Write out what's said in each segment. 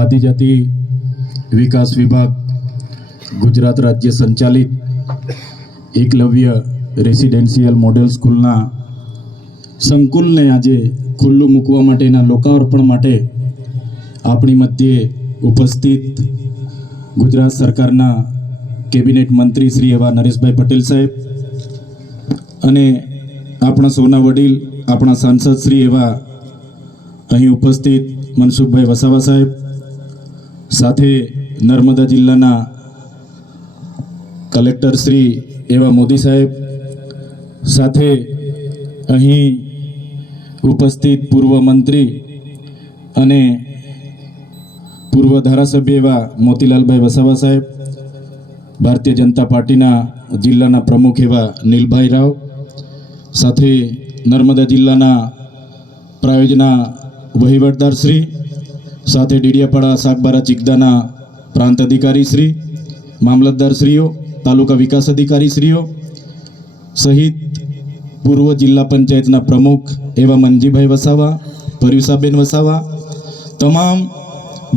આદિજાતિ વિકાસ વિભાગ ગુજરાત રાજ્ય સંચાલિત એકલવ્ય રેસિડેન્શિયલ મોડેલ સ્કૂલના સંકુલને આજે ખુલ્લું મૂકવા માટેના લોકાર્પણ માટે આપણી મધ્યે ઉપસ્થિત ગુજરાત સરકારના કેબિનેટ મંત્રી શ્રી એવા નરેશભાઈ પટેલ સાહેબ અને આપણા સૌના વડીલ આપણા સાંસદ શ્રી એવા અહીં ઉપસ્થિત મનસુખભાઈ વસાવા સાહેબ, સાથે નર્મદા જિલ્લાના કલેક્ટર શ્રી એવા મોદી સાહેબ, સાથે અહીં ઉપસ્થિત પૂર્વ મંત્રી અને પૂર્વ ધારાસભ્ય એવા મોતીલાલભાઈ વસાવા સાહેબ, ભારતીય જનતા પાર્ટીના જિલ્લાના પ્રમુખ એવા નીલભાઈ રાવ, સાથે નર્મદા જિલ્લાના પ્રાયોજના વહીવટદાર શ્રી, સાથે ડીડિયાપાડા સાગબારા ચિકદાના પ્રાંત અધિકારી શ્રી, મામલતદાર શ્રીઓ, તાલુકા વિકાસ અધિકારી શ્રીઓ સહિત પૂર્વ જિલ્લા પંચાયતના પ્રમુખ એવા મનજીભાઈ વસાવા, પર્યુષાબેન વસાવા, તમામ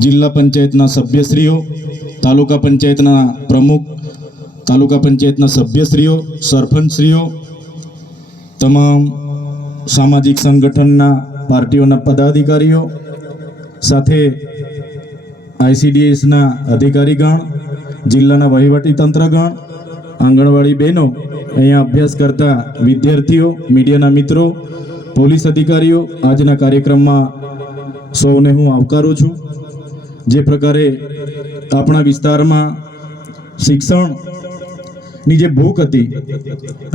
જિલ્લા પંચાયતના સભ્યશ્રીઓ, તાલુકા પંચાયતના પ્રમુખ, તાલુકા પંચાયતના સભ્યશ્રીઓ, સરપંચશ્રીઓ, તમામ સામાજિક સંગઠનના પાર્ટીઓના પદાધિકારીઓ, સાથે ICDSના અધિકારીગણ, જિલ્લાના વહીવટી તંત્રગણ, આંગણવાડી બહેનો, અહીંયા અભ્યાસ કરતા વિદ્યાર્થીઓ, મીડિયાના મિત્રો, પોલીસ અધિકારીઓ, આજના કાર્યક્રમમાં સૌને હું આવકારું છું. જે પ્રકારે આપણા વિસ્તારમાં શિક્ષણની જે ભૂખ હતી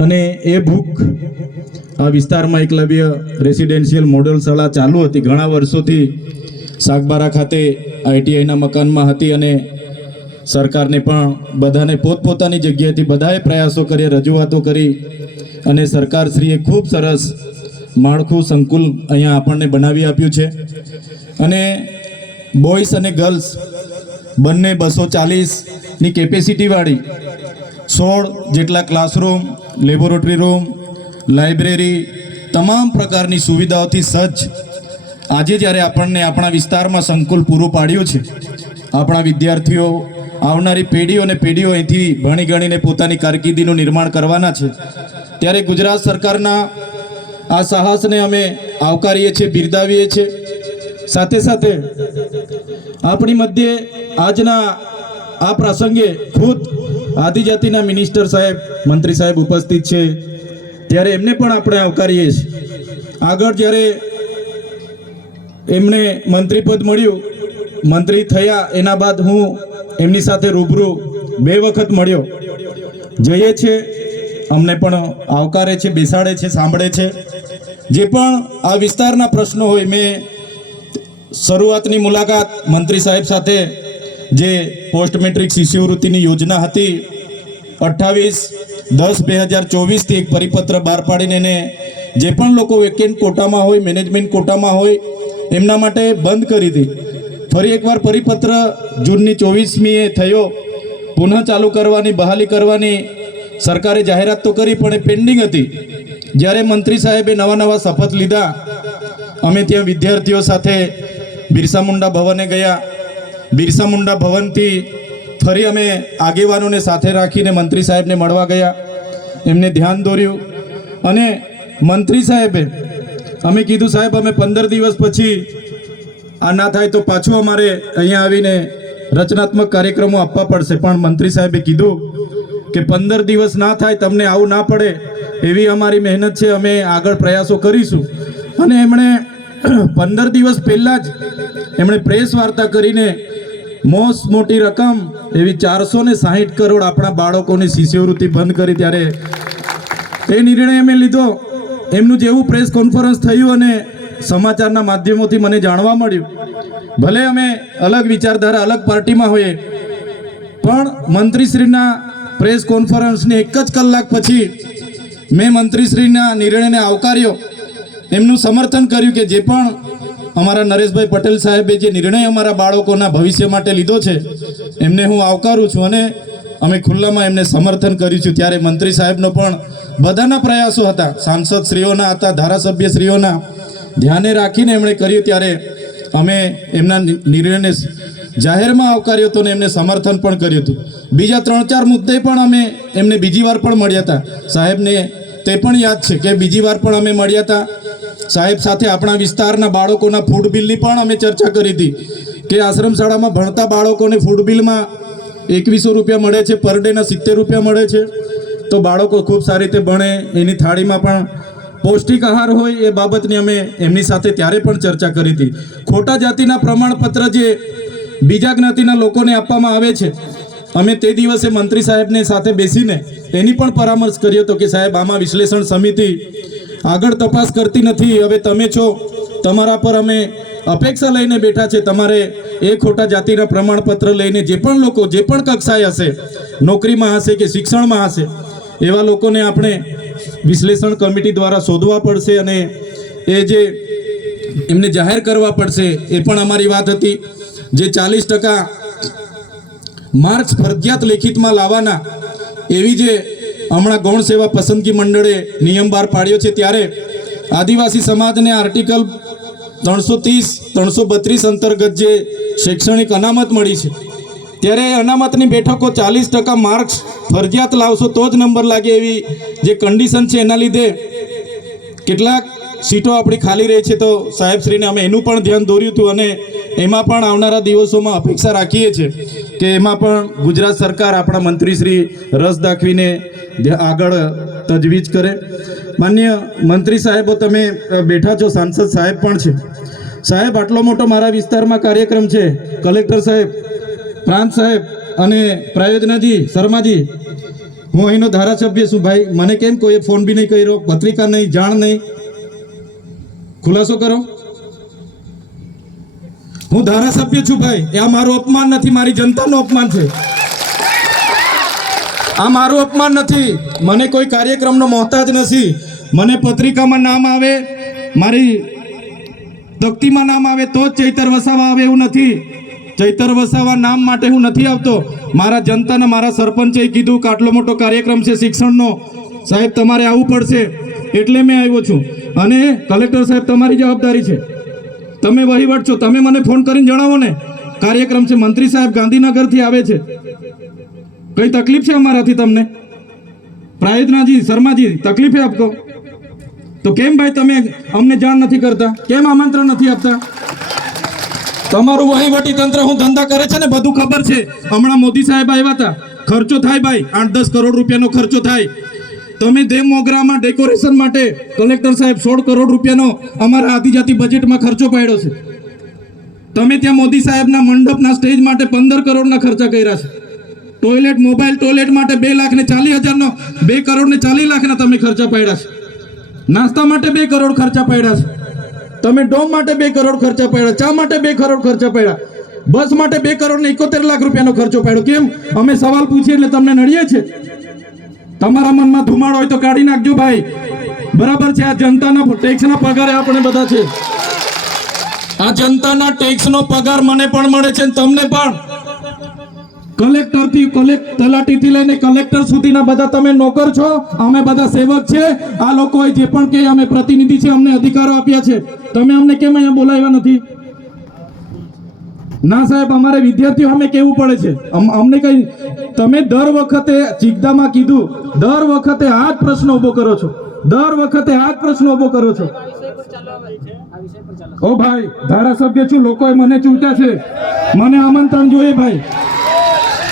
અને એ ભૂખ આ વિસ્તારમાં એકલવ્ય રેસિડેન્શિયલ મોડેલ શાળા ચાલુ હતી, ઘણા વર્ષોથી સાગબારા ખાતે ITIના મકાનમાં હતી અને સરકારને પણ બધાને પોતપોતાની જગ્યાએથી બધાએ પ્રયાસો કરી, રજૂઆતો કરી અને સરકારશ્રીએ ખૂબ સરસ માળખું સંકુલ અહીંયા આપણને બનાવી આપ્યું છે. અને બોયસ અને ગર્લ્સ બંને 240ની કેપેસિટીવાળી 16 જેટલા ક્લાસરૂમ, લેબોરેટરી રૂમ, લાઇબ્રેરી, તમામ પ્રકારની સુવિધાઓથી સજ્જ આજે જ્યારે આપણને આપણા વિસ્તારમાં સંકુલ પૂરું પાડ્યું છે, આપણા વિદ્યાર્થીઓ, આવનારી પેઢીઓ અને પેઢીઓ અહીંથી ભણી ગણીને પોતાની કારકિર્દીનું નિર્માણ કરવાના છે, ત્યારે ગુજરાત સરકારના આ સાહસને અમે આવકારીએ છીએ, બિરદાવીએ છીએ. સાથે સાથે આપણી મધ્યે આજના આ પ્રસંગે ખુદ આદિજાતિના મિનિસ્ટર સાહેબ, મંત્રી સાહેબ ઉપસ્થિત છે, ત્યારે એમને પણ આપણે આવકારીએ છીએ. આગળ જ્યારે એમને મંત્રીપદ મળ્યું, મંત્રી થયા એના બાદ હું એમની સાથે રૂબરૂ 2 વખત મળ્યો. જઈએ છે, અમને પણ આવકારે છે, બેસાડે છે, સાંભળે છે. જે પણ આ વિસ્તારના પ્રશ્નો હોય, મેં શરૂઆતની મુલાકાત મંત્રી સાહેબ સાથે જે પોસ્ટ મેટ્રિક શિષ્યવૃત્તિની યોજના હતી 28/10/2024થી એક પરિપત્ર બહાર પાડીને એને જે પણ લોકો વેકેન્ટ કોટામાં હોય, મેનેજમેન્ટ કોટામાં હોય, એમના માટે બંધ કરી હતી. ફરી એકવાર પરિપત્ર જૂનની 24મીએ થયો, પુનઃ ચાલુ કરવાની, બહાલી કરવાની સરકારે જાહેરાત તો કરી પણ એ પેન્ડિંગ હતી. જ્યારે મંત્રી સાહેબે નવા શપથ લીધા, અમે ત્યાં વિદ્યાર્થીઓ સાથે બિરસા મુંડા ભવને ગયા. બિરસા મુંડા ભવનથી ફરી અમે આગેવાનોને સાથે રાખીને મંત્રી સાહેબને મળવા ગયા, એમને ધ્યાન દોર્યું અને મંત્રી સાહેબે અમે કીધું, સાહેબ અમે 15 દિવસ પછી આ ના થાય તો પાછું અમારે અહીંયા આવીને રચનાત્મક કાર્યક્રમો આપવા પડશે. પણ મંત્રી સાહેબે કીધું કે 15 દિવસ ના થાય, તમને આવું ના પડે એવી અમારી મહેનત છે, અમે આગળ પ્રયાસો કરીશું. અને એમણે 15 દિવસ પહેલાં જ એમણે પ્રેસ વાર્તા કરીને મોટી રકમ એવી 460 કરોડ આપણા બાળકોની શિષ્યવૃત્તિ બંધ કરી. ત્યારે એ નિર્ણય અમે લીધો. એમનું જેવું પ્રેસ કોન્ફરન્સ થયું અને સમાચારના માધ્યમોથી મને જાણવા મળ્યું, ભલે અમે અલગ વિચારધારા, અલગ પાર્ટીમાં હોઈએ, પણ મંત્રીશ્રીના પ્રેસ કોન્ફરન્સની 1 જ કલાક પછી મેં મંત્રીશ્રીના નિર્ણયને આવકાર્યો, એમનું સમર્થન કર્યું કે જે પણ અમારા નરેશભાઈ પટેલ સાહેબે જે નિર્ણય અમારા બાળકોના ભવિષ્ય માટે લીધો છે એમને હું આવકારું છું અને અમે ખુલ્લામાં એમને સમર્થન કર્યું છું. ત્યારે મંત્રી સાહેબનો પણ બધાના પ્રયાસો હતા, સાંસદ શ્રીઓના હતા, ધારાસભ્ય શ્રીઓના ધ્યાને રાખીને એમણે કર્યું. ત્યારે અમે એમના નિર્ણયને જાહેરમાં આવકાર્યો હતો ને એમને સમર્થન પણ કર્યું હતું. બીજા 3-4 મુદ્દે પણ અમે એમને બીજી વાર પણ મળ્યા હતા. સાહેબને તે પણ યાદ છે કે બીજી વાર પણ અમે મળ્યા હતા. સાહેબ સાથે આપણા વિસ્તારના બાળકોના ફૂડ બિલની પણ અમે ચર્ચા કરી હતી કે આશ્રમ શાળામાં ભણતા બાળકોને ફૂડ બિલમાં 2100 રૂપિયા મળે છે, પર ડેના 70 રૂપિયા મળે છે. તો બાળકો ખૂબ સારી રીતે ભણે, એની થાળીમાં પણ પૌષ્ટિક આહાર હોય, એ બાબતની અમે એમની સાથે ત્યારે પણ ચર્ચા કરી હતી. ખોટા જાતિના પ્રમાણપત્ર જે બીજા જ્ઞાતિના લોકોને આપવામાં આવે છે, અમે તે દિવસે મંત્રી સાહેબને સાથે બેસીને એની પણ પરામર્શ કર્યો હતો કે સાહેબ આમાં વિશ્લેષણ સમિતિ આગળ તપાસ કરતી નથી. હવે તમે છો, તમારા પર અમે અપેક્ષા લઈને બેઠા છે. તમારે એ ખોટા જાતિના પ્રમાણપત્ર લઈને જે પણ લોકો જે પણ કક્ષાએ હશે, નોકરીમાં હશે કે શિક્ષણમાં હશે, એવા લોકોને આપણે વિશ્લેષણ કમિટી દ્વારા શોધવા પડશે અને એ જે એમને જાહેર કરવા પડશે. એ પણ અમારી વાત હતી. જે 40% માર્ક્સ ફરજિયાત લેખિતમાં લાવવાના એવી જે હમણાં ગૌણ સેવા પસંદગી મંડળે નિયમ બહાર પાડ્યો છે, ત્યારે આદિવાસી સમાજને આર્ટિકલ 330-332 અંતર્ગત જે શૈક્ષણિક અનામત મળી છે, ત્યારે અનામતની બેઠકો 40% માર્ક્સ ફરજિયાત લાવશો તો જ નંબર લાગે એવી જે કન્ડિશન છે, એના લીધે કેટલાક સીટો આપણી ખાલી રહી છે. તો સાહેબશ્રીને અમે એનું પણ ધ્યાન દોર્યું હતું અને એમાં પણ આવનારા દિવસોમાં અપેક્ષા રાખીએ છીએ કે એમાં પણ ગુજરાત સરકાર આપણા મંત્રીશ્રી રસ દાખવીને આગળ તજવીજ કરે. માન્ય મંત્રી સાહેબો, તમે બેઠા છો, સાંસદ સાહેબ પણ છે. સાહેબ, આટલો મોટો મારા વિસ્તારમાં કાર્યક્રમ છે. કલેક્ટર સાહેબ, પ્રાંત સાહેબ અને પ્રયોજનાજી, શર્માજી, હું અહીંનો ધારાસભ્ય છું ભાઈ. મને કેમ કોઈ ફોન બી નહીં કર્યો, પત્રિકા નહીં, જાણ નહીં? ખુલાસો કરો. હું ધારાસભ્ય છું ભાઈ. આ મારું અપમાન નથી, મારી જનતાનું અપમાન છે. આ મારું અપમાન નથી. મને કોઈ કાર્યક્રમનો મોહતાજ નથી. મને પત્રિકામાં નામ આવે, મારી તકતીમાં નામ આવે તો જ ચૈતર વસાવા આવે એવું નથી. ચૈતર વસાવા નામ માટે હું નથી આવતો. મારા જનતાને મારા સરપંચે કીધું કે આટલો મોટો કાર્યક્રમ છે શિક્ષણનો, સાહેબ તમારે આવવું પડશે, એટલે મેં આવ્યો છું. અને કલેક્ટર સાહેબ, તમારી જવાબદારી છે. તમે વહીવટ છો, તમે મને ફોન કરીને જણાવો ને કાર્યક્રમ છે. મંત્રી સાહેબ ગાંધીનગરથી આવે છે, કઈ તકલીફ છે અમારાથી તમને? પ્રાયોજનાજી, શર્માજી, તકલીફ है आपको? તો કેમ ભાઈ તમે અમને જાણ નથી કરતા? કેમ આમંત્રણ નથી આપતા? તમારું વહીવટી તંત્ર હું ધંધા કરે છે ને બધું ખબર છે. હમણાં મોદી સાહેબ આવ્યા હતા, ખર્ચો થાય ભાઈ, 8-10 કરોડ રૂપિયાનો ખર્ચો થાય. તમે દેવ મોગરામાં ડેકોરેશન માટે કલેક્ટર સાહેબ 16 કરોડ રૂપિયાનો અમારા આદિજાતિ બજેટમાં ખર્ચો પાડ્યો છે. તમે ત્યાં મોદી સાહેબના મંડપના સ્ટેજ માટે 15 કરોડના ખર્ચા કર્યા છે. ટોયલેટ, મોબાઈલ ટોયલેટ માટે 2,40,000નો 2 કરોડ ને 40 લાખના તમે ખર્ચા પાડ્યા છે. નાસ્તા માટે 2 કરોડ ખર્ચા પાડ્યા છે. તમે ડોમ માટે 2 કરોડ ખર્ચા પાડ્યા, ચા માટે 2 કરોડ ખર્ચા પાડ્યા, બસ માટે 2 કરોડ ને 71 લાખ રૂપિયાનો ખર્ચો પાડ્યો. કેમ? અમે સવાલ પૂછીએ એટલે તમને નડીએ છે? તમારા મનમાં ધુમાડો હોય તો કાઢી નાખજો ભાઈ. બરાબર છે. આ જનતાના ટેક્સના પગારે આપણે બધા છે. આ જનતાના ટેક્સનો પગાર મને પણ મળે છે, તમને પણ. કલેક્ટરથી તલાટીથી લઈને કલેક્ટર સુધીના બધા તમે નોકર છો, અમે બધા સેવક છે. આ લોકોએ જે પણ કે અમે પ્રતિનિધિ છે, અમને અધિકારો આપ્યા છે. તમે અમને કેમ અહીંયા બોલાવ્યા નથી? ના સાહેબ, અમારે વિદ્યાર્થીઓ અમે કેવું પડે છે. અમને કઈ, તમે દર વખતે ચિકદામાં કીધું, દર વખતે આ જ પ્રશ્ન ઉભો કરો છો, દર વખતે આ જ પ્રશ્ન ઉભો કરો છો. ઓ ભાઈ, ધારાસભ્ય છું, લોકોએ મને ચૂંટ્યા છે, મને આમંત્રણ જોઈએ ભાઈ.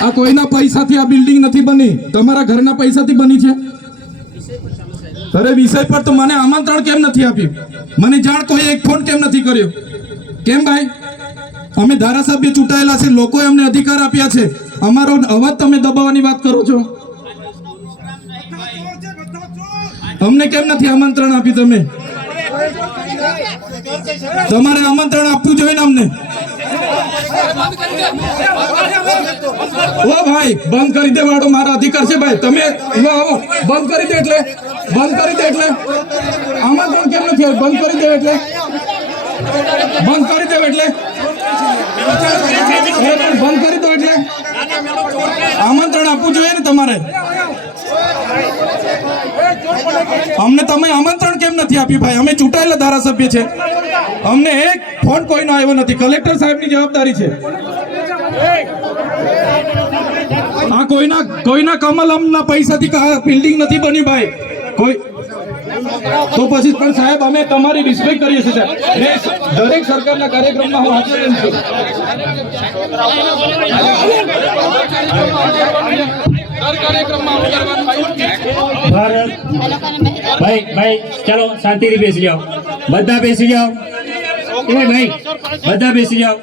આ કોઈના પૈસાથી આ બિલ્ડિંગ નથી બની, તમારા ઘરના પૈસાથી બની છે. અરે વિષય પર તો મને આમંત્રણ કેમ નથી આપ્યું? મને જાણ કોઈ એક ફોન કેમ નથી કર્યો? કેમ ભાઈ? અમે ધારાસભ્ય ચૂંટાયેલા છે, લોકોએ અમને અધિકાર આપ્યા છે. અમારો અવાજ તમે દબાવવાની વાત કરો છો. અમને કેમ નથી આમંત્રણ આપ્યું? તમે તમારે આમંત્રણ આપવું જોઈએ ને અમને. ઓ ભાઈ, બંધ કરી દે વાળો, મારા અધિકાર છે ભાઈ. તમે આવો, બંધ કરી દે એટલે, બંધ કરી દે એટલે આમંત્રણ કેમ નથી? બંધ કરી દે એટલે, બંધ કરી દે એટલે, બંધ કરી દો એટલે આમંત્રણ આપવું જોઈએ ને તમારે. અમને તમે આમંત્રણ કેમ નથી આપ્યું ભાઈ? અમે ચૂંટાયેલા ધારાસભ્ય છે, અમને એક ફોન કોઈનો આવ્યો નથી. કલેક્ટર સાહેબની જવાબદારી છે. આ કોઈના કમલમના પૈસાથી બિલ્ડિંગ નથી બની ભાઈ. કોઈ તો પછી પણ સાહેબ અમે તમારી રિસ્પેક્ટ કરીએ છીએ સાહેબ. દરેક સરકારના કાર્યક્રમમાં હું હાજર રહું છું. ભાઈ ચાલો શાંતિથી બેસી જાઓ, બધા બેસી જાઓ. એ ભાઈ બધા બેસી જાઓ,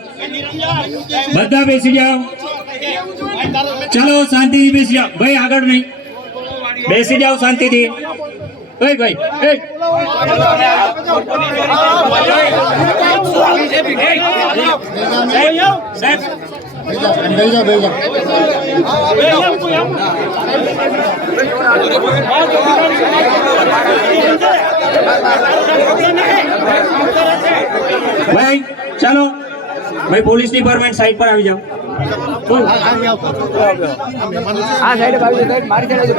બધા બેસી જાઓ. ચલો શાંતિથી બેસી જાઓ ભાઈ, આગળ નહીં, બેસી જાઓ શાંતિથી. ભાઈ સાહેબ ભાઈ ચાલો ભાઈ, પોલીસ ડિપાર્ટમેન્ટ સાઈડ પર આવી જાઓ. આ સાઈડ આવી જાય, મારી સાઈડ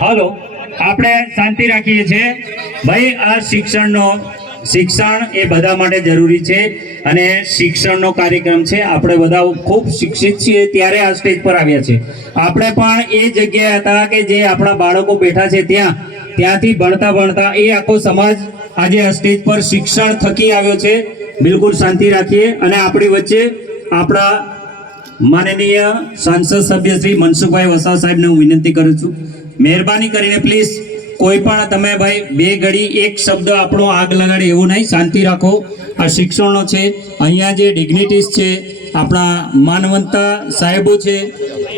હાલો, આપણે શાંતિ રાખીએ છીએ ભાઈ. આ શિક્ષણ એ બધા માટે જરૂરી છે અને શિક્ષણનો કાર્યક્રમ છે. આપણે બધા ખૂબ શિક્ષિત છીએ ત્યારે આ સ્ટેજ પર આવ્યા છે. આપણે પણ એ જગ્યાએ હતા કે જે આપણા બાળકો બેઠા છે ત્યાંથી ભણતા એ આખો સમાજ આજે આ સ્ટેજ પર શિક્ષણ થકી આવ્યો છે. બિલકુલ શાંતિ રાખીએ. અને આપણી વચ્ચે આપણા માનનીય સાંસદ સભ્ય શ્રી મનસુખભાઈ વસાવા સાહેબને હું વિનંતી કરું છું, મહેરબાની કરીને પ્લીઝ કોઈ પણ તમે ભાઈ બે ઘડી એક શબ્દ આપણો આગ લગાડે એવું નહીં, શાંતિ રાખો. આ શિક્ષણનો છે. અહીંયા જે ડિગ્નિટીઝ છે, આપણા માનવંતા સાહેબો છે,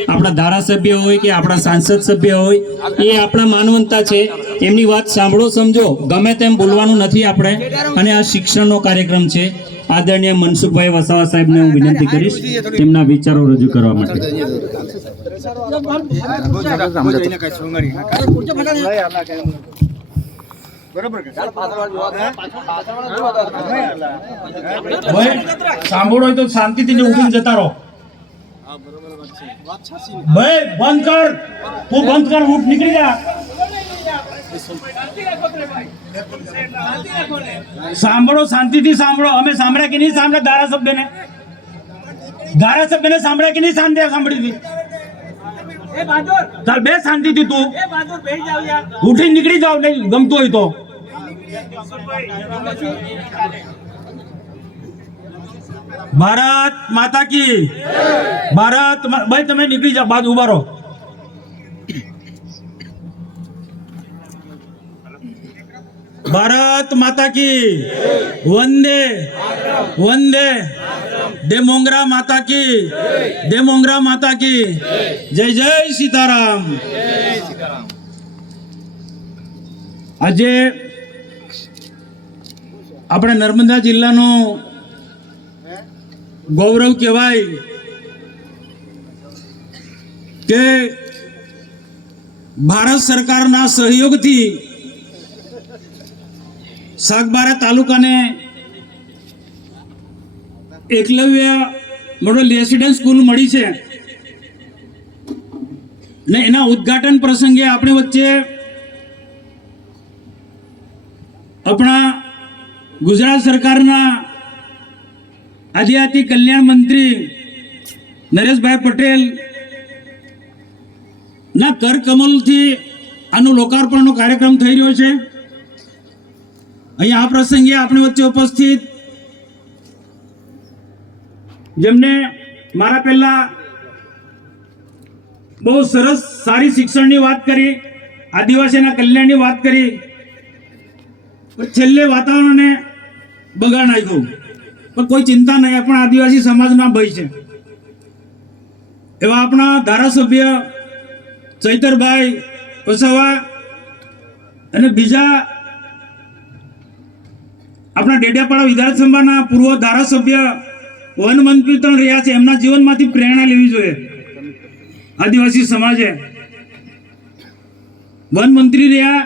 આપણા ધારાસભ્ય હોય કે આપણા સાંસદ સભ્ય હોય, એ આપણા માનવંતા છે. એમની વાત સાંભળો, સમજો, ગમે તેમ બોલવાનું નથી આપણે. અને આ શિક્ષણનો કાર્યક્રમ છે. આદરણીય મનસુખભાઈ વસાવા સાહેબને હું વિનંતી કરીશ તેમના વિચારો રજૂ કરવા માટે. સાંભળો તો શાંતિથી ઉઠીને જતા રહો. ભાઈ બંધ કર, તું બંધ કર, ઉઠ, નીકળી જા. સાંભળો, શાંતિથી સાંભળો. અમે સાંભળ્યા કે નહીં સાંભળ્યા? ધારાસભ્યને સાંભળ્યા કે નહીં સાંભળી હતી? ચાલ બે શાંતિથી, તું ઉઠી નીકળી જાવ, નહીં ગમતું હોય તો. ભારત માતા કી ભારત. ભાઈ તમે નીકળી જાઓ, બાદ ઉભા રહો. ભારત માતા કી વંદે વંદે. દેમોંગરા માતા કી, દેમોંગરા માતા કી જય. જય સીતારામ. આજે આપણે નર્મદા જિલ્લાનો ગૌરવ કહેવાય કે ભારત સરકારના સહયોગથી સાગબારા તાલુકાને એકલવ્ય મોડલ રેસિડેન્સ સ્કૂલ મળી છે. ને એના ઉદ્ઘાટન પ્રસંગે આપણી વચ્ચે આપણા ગુજરાત સરકારના આદિજાતિ કલ્યાણ મંત્રી નરેશભાઈ પટેલ ના કરકમલથી આનું લોકાર્પણનો કાર્યક્રમ થઈ રહ્યો છે. અહીંયા આ પ્રસંગે આપણી વચ્ચે ઉપસ્થિત જેમને મારા પહેલા બહુ સરસ સારી શિક્ષણની વાત કરી, આદિવાસીના કલ્યાણની વાત કરી, છેલ્લે વાતાવરણને બગાડ નાખ્યું. પણ કોઈ ચિંતા નહીં, પણ આદિવાસી સમાજના ભય છે એવા આપણા ધારાસભ્ય ચૈતરભાઈ વસાવા અને બીજા આપણા ડેડિયાપાડા વિધાનસભાના પૂર્વ ધારાસભ્ય વન મંત્રી પણ રહ્યા છે, એમના જીવનમાંથી પ્રેરણા લેવી જોઈએ. આદિવાસી સમાજે વન મંત્રી રહ્યા,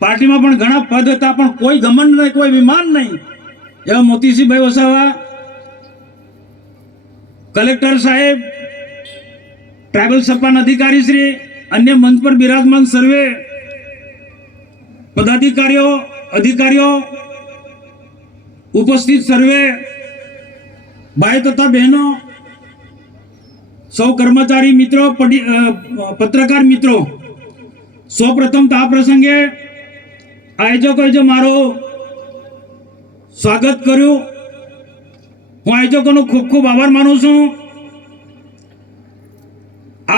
પાર્ટીમાં પણ ઘણા પદ હતા, પણ કોઈ ઘમંડ નહીં, કોઈ વિમાન નહીં. એવા મોતીસિંહભાઈ વસાવા, કલેક્ટર સાહેબ, ટ્રાઇબલ સપાના અધિકારી શ્રી, અન્ય મંચ પર બિરાજમાન સર્વે પદાધિકારીઓ, અધિકારીઓ, ઉપસ્થિત સર્વે ભાઈ તથા બહેનો, સૌ કર્મચારી મિત્રો, પત્રકાર મિત્રો, સૌપ્રથમ તો આ પ્રસંગે આયોજકોએ જે મારું સ્વાગત કર્યું, હું આયોજકોનો ખૂબ ખૂબ આભાર માનું છું.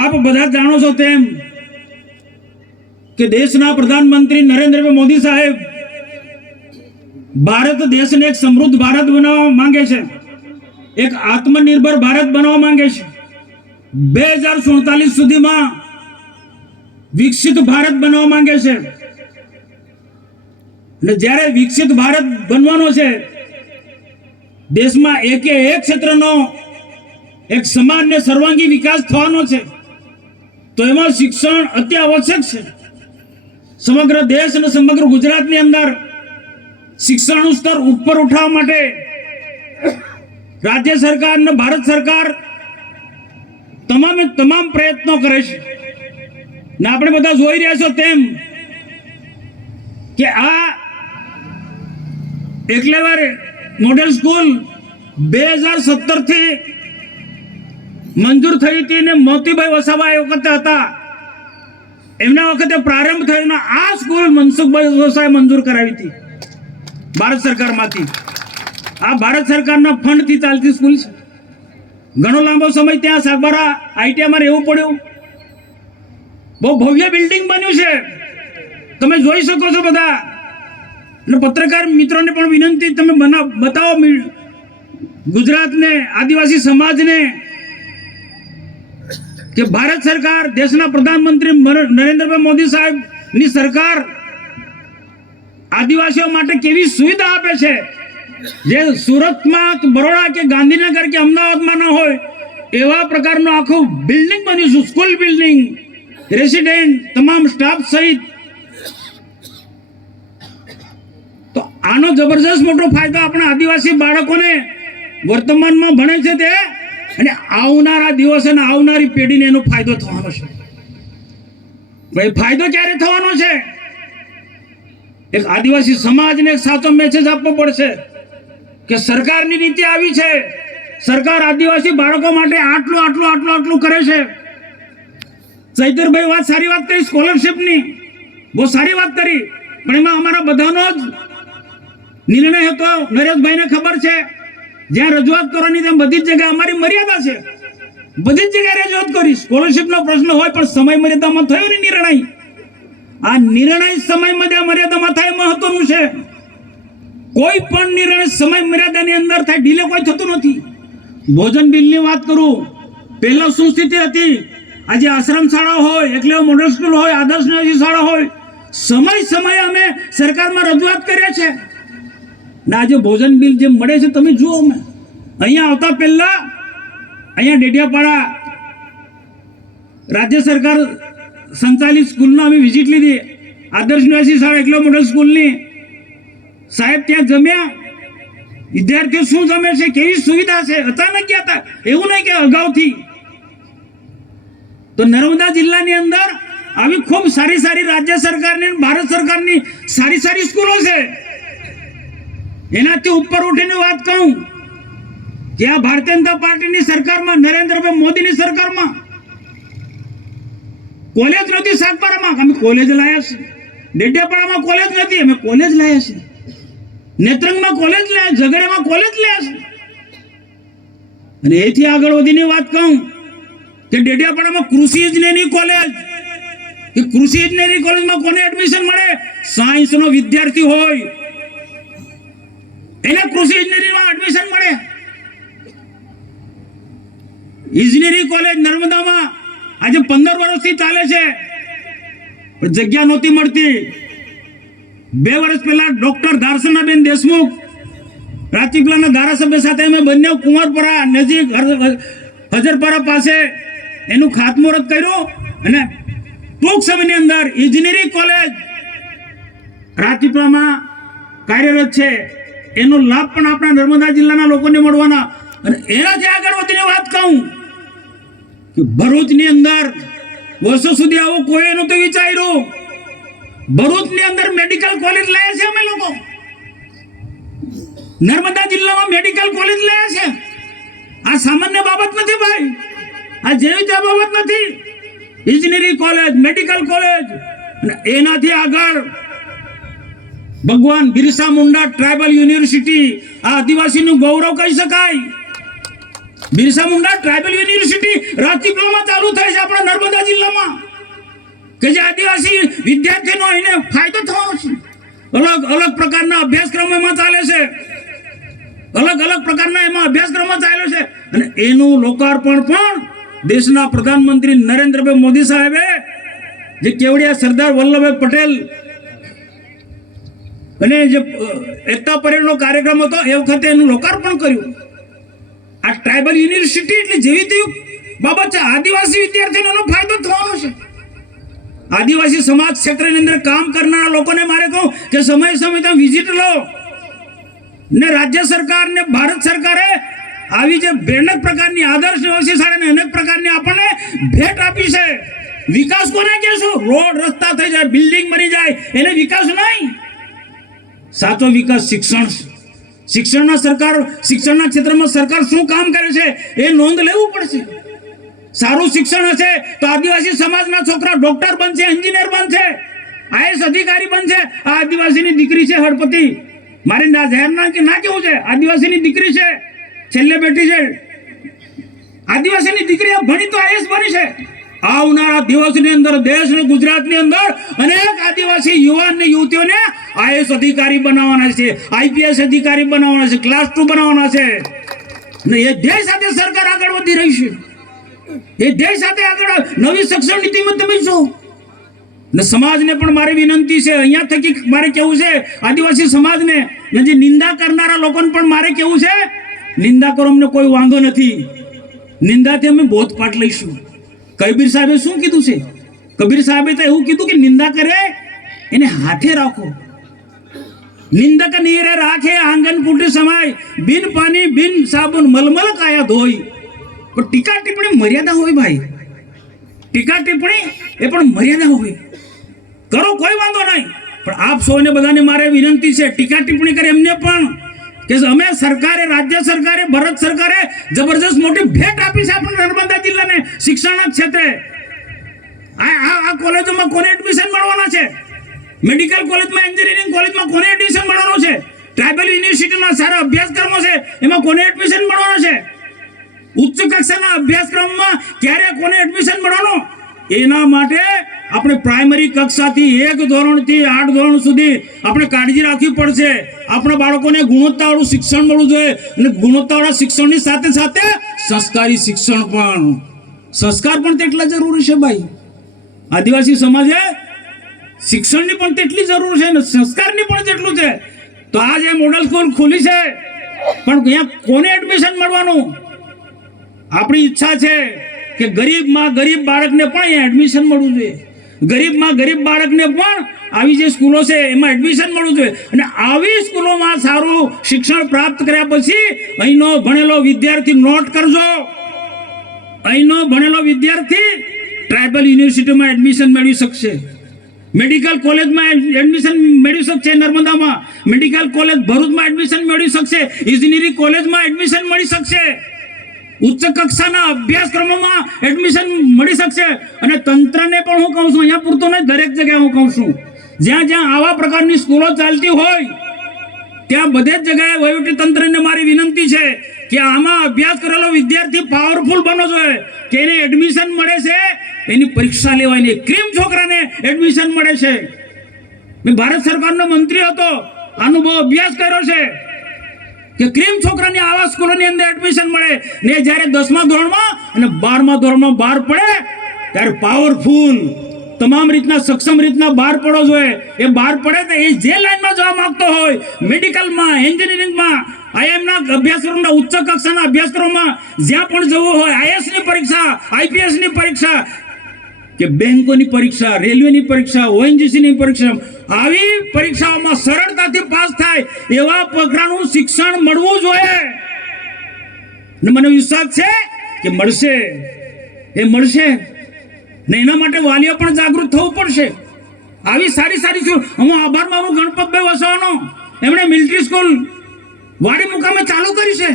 આપ બધા જાણો છો તેમ કે દેશના પ્રધાનમંત્રી નરેન્દ્રભાઈ મોદી સાહેબ ભારત દેશને એક સમૃદ્ધ ભારત બનાવવા માંગે છે, એક આત્મનિર્ભર ભારત બનાવવા માંગે છે. 2047 સુધીમાં વિકસિત ભારત બનવા માંગે છે. અને જ્યારે વિકસિત ભારત બનવાનો છે, દેશમાં એકે એક ક્ષેત્રનો એક સમાન ને સર્વાંગી વિકાસ થવાનો છે, તો એમાં શિક્ષણ અતિ આવશ્યક છે. સમગ્ર દેશ અને સમગ્ર ગુજરાતની અંદર શિક્ષણનું સ્તર ઉપર ઉઠાવવા માટે રાજ્ય સરકાર અને ભારત સરકાર તમામે તમામ પ્રયત્નો કરે છે. ને આપણે બધા જોઈ રહ્યા છો તેમ કે આ એકલેવર મોડેલ સ્કૂલ 2017 થી મંજૂર થઈ હતી ને મોતીભાઈ વસાવા એ વખતે હતા, એમના વખતે પ્રારંભ થયો ને આ સ્કૂલ મનસુખભાઈ વસાવાએ મંજૂર કરાવી હતી ભારત સરકારમાંથી. આ ભારત સરકારના ફંડથી ચાલતી સ્કૂલ છે. ઘણો લાંબો સમય ત્યાં સાગબારા આઈટીઆઈમાં રહેવું પડ્યું. બહુ ભવ્ય બિલ્ડિંગ બન્યું છે, તમે જોઈ શકો છો બધા. અને પત્રકાર મિત્રોને પણ વિનંતી, તમે બતાવો ગુજરાતને, આદિવાસી સમાજને કે ભારત સરકાર, દેશના પ્રધાનમંત્રી નરેન્દ્રભાઈ મોદી સાહેબની સરકાર આદિવાસીઓ માટે કેવી સુવિધા આપે છે, જે સુરતમાં, બરોડા કે ગાંધીનગર કે અમદાવાદમાં ન હોય એવા પ્રકારનું આખું બિલ્ડિંગ બન્યું છે. સ્કૂલ બિલ્ડિંગ, રેસિડેન્ટ, તમામ સ્ટાફ સહિત. તો આનો જબરજસ્ત મોટો ફાયદો આપણા આદિવાસી બાળકોને વર્તમાનમાં ભણે છે તે, અને આવનારા દિવસે અને આવનારી પેઢીને એનો ફાયદો થવાનો છે. ભાઈ ફાયદો ક્યારે થવાનો છે? એક આદિવાસી સમાજને એક સાચો મેસેજ આપવો પડશે કે સરકારની નીતિ આવી છે, સરકાર આદિવાસી બાળકો માટે આટલું આટલું આટલું આટલું કરે છે. ચૈતરભાઈ સારી વાત કરી સ્કોલરશિપની, બહુ સારી વાત કરી, પણ એમાં અમારા બધાનો જ નિર્ણય હતો. નરેશભાઈને ખબર છે, જ્યાં રજૂઆત કરવાની તેમ બધી જ જગ્યાએ અમારી મર્યાદા છે, બધી જ જગ્યાએ રજૂઆત કરી. સ્કોલરશિપનો પ્રશ્ન હોય પણ સમય મર્યાદામાં થયો ને નિર્ણય. આ નિર્ણય સમય મર્યાદામાં થાય મહત્વનું છે. કોઈ પણ નિર્ણય સમય મર્યાદાની અંદર થાય, ડીલે કોઈ થતું નથી. ભોજન બિલની વાત કરું, પહેલા શું સ્થિતિ હતી, આજે આશ્રમ શાળા હોય, એકલેવ મોડેલ સ્કૂલ હોય, આદર્શ શાળા હોય, સમય અમે સરકારમાં રજૂઆત કરીએ છીએ. ને આજે ભોજન બિલ જે મળે છે તમે જુઓ. અમે અહીંયા આવતા પહેલા અહીંયા ડેડિયાપાડા રાજ્ય સરકાર સંચાલિત સ્કૂલનો અમે વિઝિટ લીધી, આદર્શ નિવાસી શાળા, એકલો મોડેલ સ્કૂલની. સાહેબ ત્યાં જમ્યા, વિદ્યાર્થીઓ શું જમે છે, કેવી સુવિધા છે, અચાનક ગયા હતા, એવું નહીં કે અગાઉથી. તો નર્મદા જિલ્લાની અંદર આવી ખૂબ સારી સારી રાજ્ય સરકારની, ભારત સરકારની સારી સારી સ્કૂલો છે. એનાથી ઉપર ઉઠીને વાત કહું કે આ ભારતીય જનતા પાર્ટીની સરકારમાં, નરેન્દ્રભાઈ મોદીની સરકારમાં કોલેજ નથી. સાગબારામાં અમે કોલેજ લાયા છે, ડેડિયાપાડામાં કોલેજ નથી, અમે કોલેજ લાયા છે, નેત્રંગમાં કોલેજ લાયા, ઝઘડિયામાં કોલેજ લાયા છે. અને એથી આગળ વધીને વાત કહું કે ડેડિયાપાડામાં કૃષિ ઇજનેરી કોલેજ, કે કૃષિ ઇજનેરી કોલેજમાં કોને એડમિશન મળે? સાયન્સનો વિદ્યાર્થી હોય એને કૃષિ ઇજનેરીમાં એડમિશન મળે. ઇજનેરી કોલેજ નર્મદામાં આજે 15 વર્ષથી ચાલે છે, પણ જગ્યા નહોતી મળતી. 2 વર્ષ પહેલા ડોક્ટર ધારસનાબેન દેશમુખ રાજપીપળાના ધારાસભ્ય સાથે અમે બંને કુંવરપરા નજીક હજરપરા પાસે એનું ખાતમુહૂર્ત કર્યું અને ટૂંક સમયની અંદર ઇજનેરી કોલેજ રાજપીપળામાં કાર્યરત છે એનો લાભ પણ આપણા નર્મદા જિલ્લાના લોકોને મળવાના. અને એનાથી આગળ વધીને વાત કહું કે ભરૂચની અંદર વર્ષો સુધી આવું કોઈ નહોતું વિચાર્યું. ભરૂચની અંદર મેડિકલ કોલેજ લાયા છે અમે લોકો, નર્મદા જિલ્લામાં મેડિકલ કોલેજ લાયા છે. આ સામાન્ય બાબત નથી ભાઈ, આ જેવી તે બાબત નથી. ઇજનેરી કોલેજ, મેડિકલ કોલેજ, અને એનાથી આગળ ભગવાન બિરસા મુંડા ટ્રાઇબલ યુનિવર્સિટી, આ આદિવાસીનું ગૌરવ કહી શકાય. બિરસા મુંડા ટ્રાઇબલ યુનિવર્સિટી રાજપીપળામાં ચાલુ થાય છે આપણા નર્મદા જિલ્લામાં, કે જે આદિવાસી વિદ્યાર્થીનો એને ફાયદો થવાનો છે. અલગ અલગ પ્રકારના અભ્યાસક્રમો એમાં ચાલે છે, અલગ અલગ પ્રકારના એમાં અભ્યાસક્રમો ચાલે છે. અને એનું લોકાર્પણ પણ દેશના પ્રધાનમંત્રી નરેન્દ્રભાઈ મોદી સાહેબે, જે કેવડિયા સરદાર વલ્લભભાઈ પટેલ અને જે એકતા પરેડનો કાર્યક્રમ હતો એ વખતે એનું લોકાર્પણ કર્યું. આ ટ્રાઇબલ યુનિવર્સિટી એટલે જેવી તેવી બાબત છે. આદિવાસી વિદ્યાર્થીઓનો ફાયદો થવાનો છે. આદિવાસી સમાજ ક્ષેત્રની અંદર કામ કરનારા લોકોને મારે કહું કે સમય સમય તમે વિઝિટ લો. ને રાજ્ય સરકાર ને ભારત સરકારે આવી જે અનેક પ્રકારની આદર્શ નિવાસી શાળાને અનેક પ્રકારની આપણને ભેટ આપી છે. વિકાસ કોને કહેશું? રોડ રસ્તા થઈ જાય, બિલ્ડિંગ બની જાય, એને વિકાસ નહીં. સાચો વિકાસ શિક્ષણના ક્ષેત્રમાં સરકાર શું કામ કરે છે એ નોંધ લેવું પડશે. સારું શિક્ષણ હશે તો આદિવાસી સમાજના છોકરા ડોક્ટર બનશે, એન્જિનિયર બનશે, આઈએસ અધિકારી બનશે. આ આદિવાસીની દીકરી છે હળપતિ, મારે જાહેર ના કેવું છે, આદિવાસીની દીકરી છે, છેલ્લે બેઠી છે. આદિવાસીની દીકરી ભણી તો આઈએસ બની છે. આવનારા દિવસની અંદર દેશ અને ગુજરાતની અંદર અનેક આદિવાસી યુવાન ને યુવતીઓને આઈએસ અધિકારી બનાવવાના છે, આઈપીએસ અધિકારી બનાવવાના છે, ક્લાસ 2 બનાવવાના છે. અને એ ધ્યેય સાથે સરકાર આગળ વધી રહી છે. એ ધ્યેય સાથે આગળ નવી શિક્ષણ નીતિમાં તમે જો. ને સમાજને પણ મારી વિનંતી છે, અહીંયા થકી મારે કેવું છે આદિવાસી સમાજને, ને જે નિંદા કરનારા લોકોને પણ મારે કેવું છે, નિંદા કરો, અમને કોઈ વાંધો નથી. નિંદાથી અમે બોધપાઠ લઈશું. કબીર સાહેબે શું કીધું છે? કબીર સાહેબે તો એવું કીધું કે નિંદા કરે એને હાથે રાખો. નિંદક નીરે રાખે આંગન કુટી સમાય, બિન પાણી બિન સાબુન મલમલ કાયા ધોઈ. પણ ટીકા ટિપ્પણી મર્યાદા હોય ભાઈ, ટીકા ટિપ્પણી એ પણ મર્યાદા હોય. કરો કોઈ વાંધો નહીં, પણ આપ સૌને બધાને મારે વિનંતી છે, ટીકા ટિપ્પણી કરે એમને પણ કે અમે સરકારે, રાજ્ય સરકારે, ભારત સરકારે જબરજસ્ત મોટી ભેટ આપી છે આપણા નર્મદા જિલ્લાને શિક્ષણના ક્ષેત્રે. આ કોલેજોમાં કોને એડમિશન મળવાના છે? મેડિકલ કોલેજમાં, એન્જિનિયરિંગ કોલેજમાં કોને એડમિશન મળવાનું છે? ટ્રાઇબલ યુનિવર્સિટીમાં સારા અભ્યાસક્રમો છે એમાં કોને એડમિશન મળવાનું છે? ઉચ્ચ કક્ષાના અભ્યાસક્રમમાં ક્યારે કોને એડમિશન મળવાનું? એના માટે આપણે પ્રાઇમરી કક્ષાથી 1 ધોરણથી 8 ધોરણ સુધી આપણે કાળજી રાખવી પડશે. આપણા બાળકોને ગુણવત્તાવાળું શિક્ષણ મળવું જોઈએ, અને ગુણવત્તાવાળા શિક્ષણની સાથે સાથે સંસ્કારી શિક્ષણ પણ. સંસ્કાર પણ તેટલા જરૂરી છે ભાઈ. આદિવાસી સમાજે શિક્ષણની પણ તેટલી જરૂર છે ને સંસ્કારની પણ જેટલું છે. તો આ જે મોડલ સ્કૂલ ખુલી છે, પણ અહીંયા કોને એડમિશન મળવાનું? આપણી ઈચ્છા છે કે ગરીબમાં ગરીબ બાળકને પણ અહીંયા એડમિશન મળવું જોઈએ. ગરીબમાં ગરીબ બાળકને પણ આવી જે સ્કૂલો છે એમાં એડમિશન મળવું જોઈએ. અને આવી સ્કૂલોમાં સારું શિક્ષણ પ્રાપ્ત કર્યા પછી અહીંનો ભણેલો વિદ્યાર્થી નોટ કરજો, અહીંનો ભણેલો વિદ્યાર્થી ટ્રાઇબલ યુનિવર્સિટીમાં એડમિશન મેળવી શકશે, મેડિકલ કોલેજમાં એડમિશન મેળવી શકશે, નર્મદામાં મેડિકલ કોલેજ ભરૂચમાં એડમિશન મેળવી શકશે, ઇજનેરી કોલેજમાં એડમિશન મળી શકશે, ઉચ્ચ કક્ષાના અભ્યાસક્રમોમાં એડમિશન મળી શકશે. અને તંત્રને પણ હું કહું છું, અહીંયા પૂરતું નહીં, દરેક જગ્યાએ હું કહું છું, જ્યાં જ્યાં આવા પ્રકારની સ્કૂલો ચાલતી હોય ત્યાં બધે જ જગ્યાએ વહીવટી તંત્રને મારી વિનંતી છે કે આમાં અભ્યાસ કરેલો વિદ્યાર્થી પાવરફુલ બનવો જોઈએ, કે એને એડમિશન મળે છે એની પરીક્ષા લેવાની. ક્રીમ છોકરાને એડમિશન મળે છે. મેં ભારત સરકારનો મંત્રી હતો, આનો બહુ અભ્યાસ કર્યો છે કે ક્રીમ છોકરાની આવા સ્કૂલોની અંદર એડમિશન મળે ને જ્યારે 10મા ધોરણમાં અને 12મા ધોરણમાં બહાર પડે ત્યારે પાવરફુલ તમામ રીતના સક્ષમ રીતના બહાર પડવો જોઈએ. એ બહાર પડે તો એ જે લાઈનમાં જવા માંગતો હોય, મેડિકલમાં, એન્જિનિયરિંગમાં, આઈએમના અભ્યાસક્રમના ઉચ્ચ કક્ષાના અભ્યાસક્રમમાં જ્યાં પણ જવું હોય, આઈએસની પરીક્ષા, આઈપીએસની પરીક્ષા કે બેંકોની પરીક્ષા, રેલવેની પરીક્ષા, ઓએનજીસીની પરીક્ષા, આવી પરીક્ષાઓમાં સરળતાથી પાસ થાય એવા પ્રકારનું શિક્ષણ મળવું જોઈએ. અને મને વિશ્વાસ છે કે મળશે. એ મળશે ને એના માટે વાલીઓ પણ જાગૃત થવું પડશે. આવી સારી સારી હું આભાર માનું ગણપતભાઈ વસાવાનો, એમણે મિલિટરી સ્કૂલ વાડી મુકામે ચાલુ કરી છે.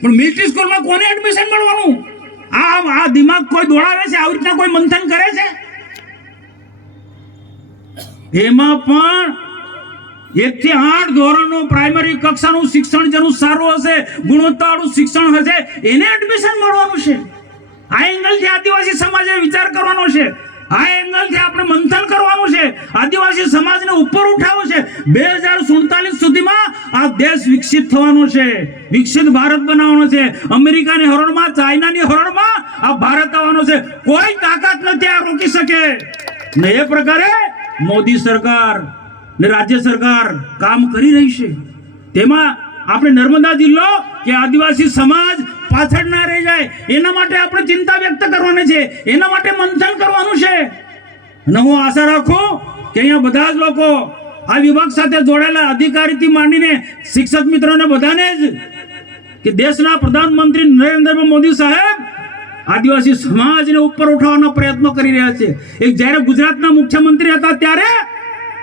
પણ મિલિટરી સ્કૂલમાં કોને એડમિશન મળવાનું? આ દિમાગ કોઈ દોડાવે છે? આવી રીતના કોઈ મંથન કરે છે? એમાં પણ 1 થી 8 ધોરણનું પ્રાઇમરી કક્ષાનું શિક્ષણ જેનું સારું હશે, ગુણવત્તાવાળું શિક્ષણ હશે, એને એડમિશન મળવાનું છે. આ એંગલથી આદિવાસી સમાજે વિચાર કરવાનો છે. આ એંગલથી આપણે મંથન કરવાનું છે. આદિવાસી સમાજને ઉપર ઉઠાવવો છે. 2047 સુધીમાં આ દેશ વિકસિત થવાનો છે, વિકસિત ભારત બનાવવાનો છે. અમેરિકાની હરોળમાં, ચાઇનાની હરોળમાં આ ભારત આવવાનો છે. કોઈ તાકાત નથી આ રોકી શકે. ને એ પ્રકારે મોદી સરકાર ને રાજ્ય સરકાર કામ કરી રહી છે. તેમાં આપણે નર્મદા જિલ્લો કે આદિવાસી સમાજ પાછળ ના રહી જાય એના માટે આપણે ચિંતા વ્યક્ત કરવાની છે. એના માટે મંથન કરવાનું છે. અને હું આશા રાખું કે અહીંયા બધા જ લોકો આ વિભાગ સાથે જોડાયેલા અધિકારીથી માંડીને શિક્ષક મિત્રોને બધાને જ કે દેશના પ્રધાનમંત્રી નરેન્દ્ર મોદી સાહેબ આદિવાસી સમાજને ઉપર ઉઠાવવાનો પ્રયત્ન કરી રહ્યા છે. એક જ્યારે ગુજરાતના મુખ્યમંત્રી હતા ત્યારે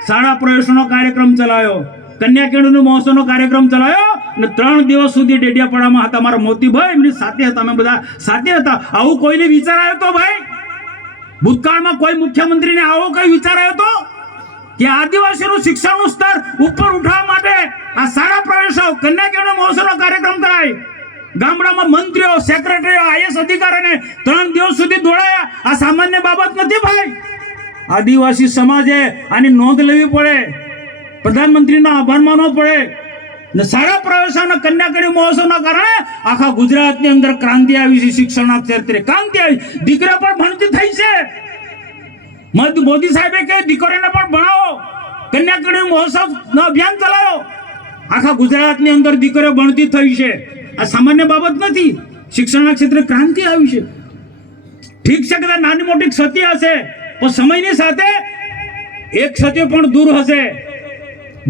શાળા પ્રવેશનો કાર્યક્રમ ચલાવ્યો, કન્યા કેળવણી મહોત્સવનો કાર્યક્રમ ચલાવ્યો અને 3 દિવસ સુધી ડેડિયાપાડામાં હતા. મારા મોતીભાઈ એમની સાથે હતા, અમે બધા સાથે હતા. આવું કોઈને વિચાર આવ્યો તો ભાઈ? ભૂતકાળમાં કોઈ મુખ્યમંત્રીને આવો કઈ વિચાર આવ્યો તો કે આદિવાસીનું શિક્ષણનું સ્તર ઉપર ઉઠાવવા માટે આ શાળા પ્રવેશો, કન્યા કેળવણી મહોત્સવનો કાર્યક્રમ કરાય? ગામડામાં મંત્રીઓ, સેક્રેટરીઓ, આઈએસ અધિકારીઓને 3 દિવસ સુધી દોડાયા. આ સામાન્ય બાબત નથી ભાઈ. આદિવાસી સમાજે આની નોંધ લેવી પડે, પ્રધાનમંત્રીનો આભાર માનવો પડે. ને શાળા પ્રવેશોના કન્યા કેળવણી મહોત્સવના કારણે આખા ગુજરાતની અંદર ક્રાંતિ આવી છે. શિક્ષણના ક્ષેત્રે ક્રાંતિ આવી. દીકરા પણ ભણતી થઈ છે. મોદી સાહેબે કહે દીકરીઓને પણ ભણાવો, કન્યા કેળવણી મહોત્સવનો અભિયાન ચલાવો. આખા ગુજરાતની અંદર દીકરીઓ ભણતી થઈ છે. આ સામાન્ય બાબત નથી. શિક્ષણના ક્ષેત્રે ક્રાંતિ આવી છે. ઠીક છે કે નાની મોટી ક્ષતિ હશે, પણ સમયની સાથે એક ક્ષતિ પણ દૂર હશે.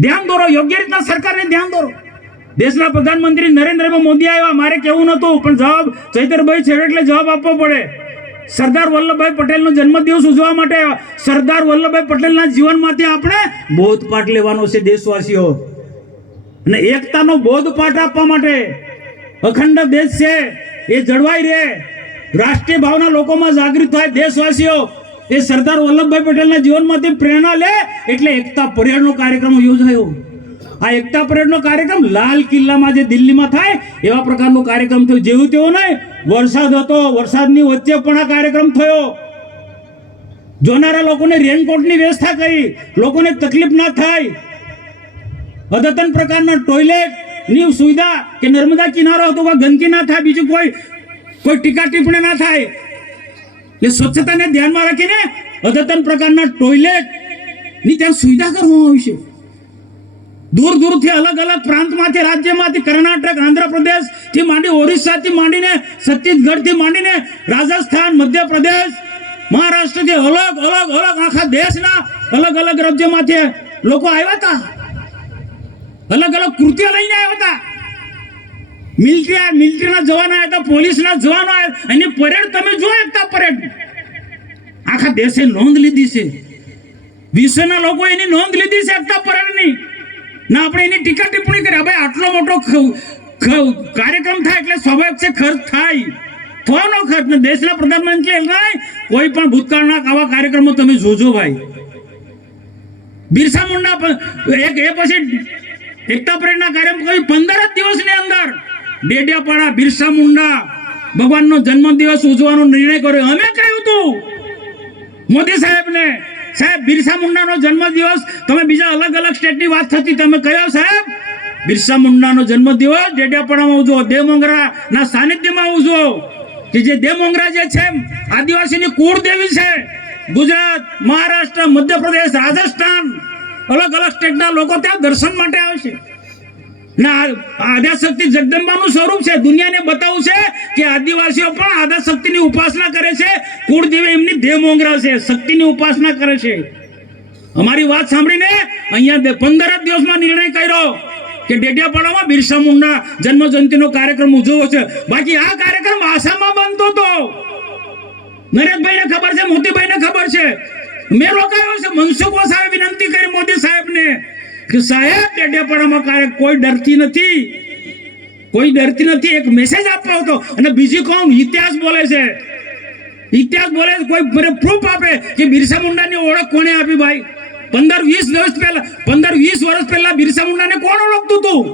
ધ્યાન દોરો, યોગ્ય રીતના સરકારને ધ્યાન દોરો. દેશના પ્રધાનમંત્રી નરેન્દ્રભાઈ મોદી આવ્યા, મારે કહેવું નહોતું પણ જવાબ ચૈતરભાઈ છે એટલે જવાબ આપવો પડે. સરદાર વલ્લભભાઈ પટેલનો જન્મદિવસ ઉજવવા માટે સરદાર વલ્લભભાઈ પટેલના જીવનમાંથી આપણે બોધપાઠ લેવાનો છે દેશવાસીઓ. અને એકતાનો બોધપાઠ આપવા માટે અખંડ દેશ છે એ જળવાઈ રહે, રાષ્ટ્રીય ભાવના લોકોમાં જાગૃત થાય. દેશવાસીઓ એ સરદાર વલ્લભભાઈ પટેલના જીવનમાંથી પ્રેરણા લે એટલે એકતા પરેડનો કાર્યક્રમ યોજાયો. આ એકતા પરેડનો કાર્યક્રમ લાલ કિલ્લામાં જે દિલ્હીમાં થાય એવા પ્રકારનો કાર્યક્રમ થયો. જેવું તેવું નહીં, વરસાદ હતો, વરસાદની વચ્ચે પણ આ કાર્યક્રમ થયો. જોનારા લોકોને રેનકોટની વ્યવસ્થા કરી, લોકોને તકલીફ ના થાય. અદ્યતન પ્રકારના ટોયલેટની સુવિધા કે નર્મદા કિનારો હતો, ગંદકી ના થાય, બીજું કોઈ ટીકા ટિપ્પણી ના થાય. એટલે સ્વચ્છતાને ધ્યાનમાં રાખીને અદ્યતન પ્રકારના ટોયલેટની ત્યાં સુવિધા કરવામાં આવી છે. દૂર દૂરથી અલગ અલગ પ્રાંતમાંથી, રાજ્યમાંથી, કર્ણાટક, આંધ્રપ્રદેશ થી માંડી, ઓરિસ્સાથી માંડીને, છત્તીસગઢથી માંડીને, રાજસ્થાન, મધ્યપ્રદેશ, મહારાષ્ટ્રથી અલગ અલગ આખા દેશના અલગ અલગ રાજ્યોમાંથી લોકો આવ્યા હતા. અલગ અલગ કૃત્ય લઈને આવ્યા હતા. મિલિટરીના જવાનો આવ્યા હતા, પોલીસના જવાનો આવ્યા. એની પરેડ તમે જો, એકતા પરેડ આખા દેશે નોંધ લીધી છે. વિશ્વના લોકો એની નોંધ લીધી છે એકતા પરેડની. ના આપણે એની ટીકા ટિપ્પણી કરી. ભાઈ આટલો મોટો કાર્યક્રમ થાય એટલે સ્વાભાવિક છે ખર્ચ થાય. થવાનો ખર્ચ ને દેશના પ્રધાનમંત્રી નહીં, કોઈ પણ ભૂતકાળના આવા કાર્યક્રમો તમે જોજો ભાઈ. બિરસા મુંડા એ પછી એકતા પરેડના કાર્યક્રમ 15 જ દિવસની અંદર ડેડિયાપાડા બિરસા મુંડા ભગવાનનો જન્મદિવસ ઉજવવાનો નિર્ણય કર્યો. અમે કહ્યું હતું મોદી સાહેબને, સાહેબ બિરસા મુંડાનો જન્મદિવસ તમે બીજા અલગ અલગ સ્ટેટની વાત થતી, તમે કહ્યો સાહેબ બિરસા મુંડાનો જન્મદિવસ ડેડિયાપાડામાં ઉજવો, દેવમોંગરાના સાનિધ્યમાં ઉજવો. કે જે દેવમોંગરા જે છે આદિવાસીની કુળદેવી છે, ગુજરાત, મહારાષ્ટ્ર, મધ્યપ્રદેશ, રાજસ્થાન, અલગ અલગ સ્ટેટના લોકો ત્યાં દર્શન માટે આવે છે. ના, આદ્યાશક્તિ જગદંબાનું સ્વરૂપ છે. દુનિયાને બતાવવું છે કે આદિવાસીઓ પણ આદ્યાશક્તિની ઉપાસના કરે છે. કુળદેવી એમની દેહ મોંગરા છે, શક્તિની ઉપાસના કરે છે. અમારી વાત સાંભળીને અહીંયા 15 જ દિવસમાં નિર્ણય કર્યો કે ડેડિયાપાડામાં બિરસા મુંડા જન્મ જયંતિનો કાર્યક્રમ ઉજવવો છે. બાકી આ કાર્યક્રમ આસામમાં બનતો હતો. નરેશભાઈને ખબર છે, મોતીભાઈને ખબર છે. મેં રોકાયો છે. મનસુખ વસાવે વિનંતી કરી મોદી સાહેબને કે સાહેબ ડેડિયાપાડામાં કોઈ ડરતી નથી, કોઈ ડરતી નથી. એક મેસેજ આપવો હતો. અને બીજી કોણ ઇતિહાસ બોલે છે, ઇતિહાસ બોલે છે. કોઈ પ્રૂફ આપે કે બિરસા મુંડાની ઓળખ કોને આપી ભાઈ? 15-20 વર્ષ પહેલા બિરસા મુંડાને કોણ ઓળખતું હતું?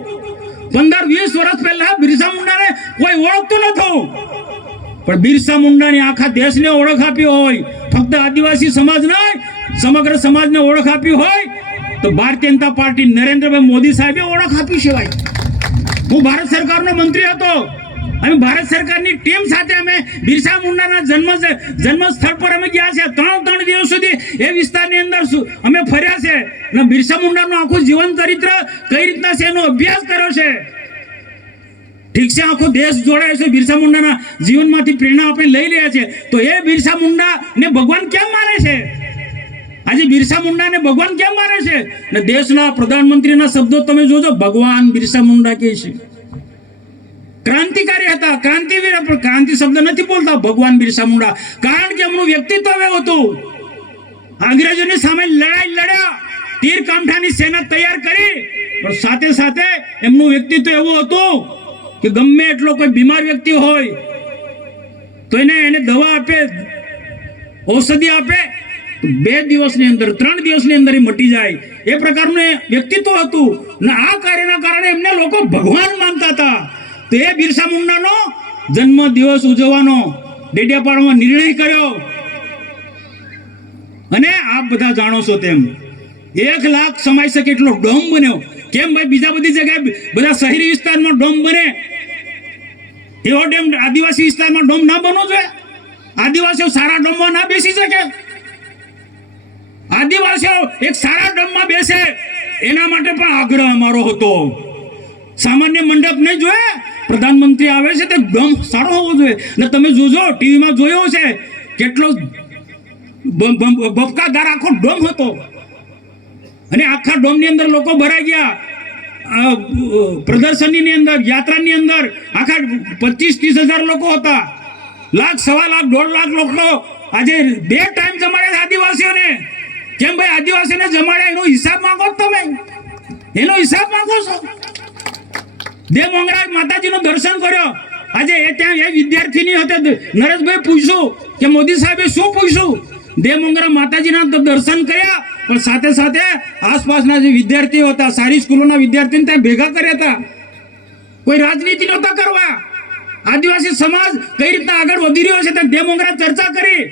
15-20 વર્ષ પહેલા બિરસા મુંડાને કોઈ ઓળખતું નતું. પણ બિરસા મુંડાની આખા દેશને ઓળખ આપી હોય, ફક્ત આદિવાસી સમાજ નહીં, સમગ્ર સમાજને ઓળખ આપી હોય તો ભારતીય જનતા પાર્ટી નરેન્દ્રભાઈ મોદી સાહેબે ઓળખ આપી છે ભાઈ. હું ભારત સરકારનો મંત્રી હતો. અમે ભારત સરકારની ટીમ સાથે અમે બિરસા મુંડાના જન્મ સ્થળ પર અમે ગયા છે. 3 દિવસ સુધી એ વિસ્તારની અંદર અમે ફર્યા છે અને બિરસા મુંડાનું આખું જીવન ચરિત્ર કઈ રીતના છે એનો અભ્યાસ કર્યો છે. ઠીક છે, આખો દેશ જોડાય છે, બિરસા મુંડાના જીવનમાંથી પ્રેરણા આપણે લઈ રહ્યા છે. તો એ બિરસા મુંડાને ભગવાન કેમ માને છે? આજે બિરસા મુંડાને ભગવાન કેમ માને છે? ને દેશના પ્રધાનમંત્રીના શબ્દો તમે જોજો, ભગવાન બિરસા મુંડા કહે છે. ક્રાંતિકારી હતા, ક્રાંતિવીર, પણ ક્રાંતિ શબ્દ નથી બોલતા ભગવાન બિરસા મુંડા. કારણ કે એમનું વ્યક્તિત્વ એવું હતું. અંગ્રેજોની સામે લડાઈ લડ્યા, તીર કામઠાની સેના તૈયાર કરી, પણ સાથે સાથે એમનું વ્યક્તિત્વ એવું હતું કે ગમે એટલો કોઈ બીમાર વ્યક્તિ હોય તો એને દવા આપે, ઔષધિ આપે, 2 દિવસની અંદર, 3 દિવસની અંદર એ મટી જાય. એ પ્રકારનું વ્યક્તિત્વ હતું. ને આ કાર્યના કારણે એમને લોકો ભગવાન માનતા હતા. તો એ બિરસા મુંડાનો જન્મ દિવસ ઉજવવાનો ડેડિયાપાડામાં નિર્ણય કર્યો. અને આપ બધા જાણો છો તેમ 1 લાખ સમાઈ શકે એટલો ડોમ બન્યો. કેમ ભાઈ? બીજા બધી જગ્યાએ બધા શહેરી વિસ્તારમાં ડોમ બને, એવો ડેમ આદિવાસી વિસ્તારમાં ડોમ ના બનવો જોઈએ? આદિવાસીઓ સારા ડોમમાં ના બેસી શકે? આદિવાસીઓ એક સારા ડોમમાં બેસે એના માટે પણ આગ્રહ અમારો હતો. સામાન્ય મંડપ નહીં જોઈએ, પ્રધાનમંત્રી આવે છે તે ડોમ સારો હોવો જોઈએ. ને તમે જોજો, ટીવીમાં જોયો છે કેટલો બફકાદાર આખો ડોમ હતો. અને આખા ડોમની અંદર લોકો ભરાઈ ગયા. પ્રદર્શનની અંદર, યાત્રાની અંદર આખા 25-30 હજાર લોકો હતા. 1 લાખ, 1.25 લાખ, 1.5 લાખ લોકો આજે 2 ટાઈમ જમાડે આદિવાસીઓને. કેમ ભાઈ? આદિવાસીને જમાડ્યા એનો હિસાબ માંગો તમે, એનો હિસાબ માંગો છો. દેવ મોંગરા માતાજીનો દર્શન કર્યો. આજે ત્યાં એ વિદ્યાર્થીની હતી, નરેશભાઈ પૂછ્યું કે મોદી સાહેબે શું પૂછ્યું? દેવ મોંગરા માતાજીના દર્શન કર્યા, પણ સાથે સાથે આસપાસના જે વિદ્યાર્થીઓ હતા, સારી સ્કૂલોના વિદ્યાર્થીને ત્યાં ભેગા કર્યા હતા. કોઈ રાજનીતિ નહોતા કરવા. આદિવાસી સમાજ કઈ રીતના આગળ વધી રહ્યો છે તે દેવ મોંગરા ચર્ચા કરી.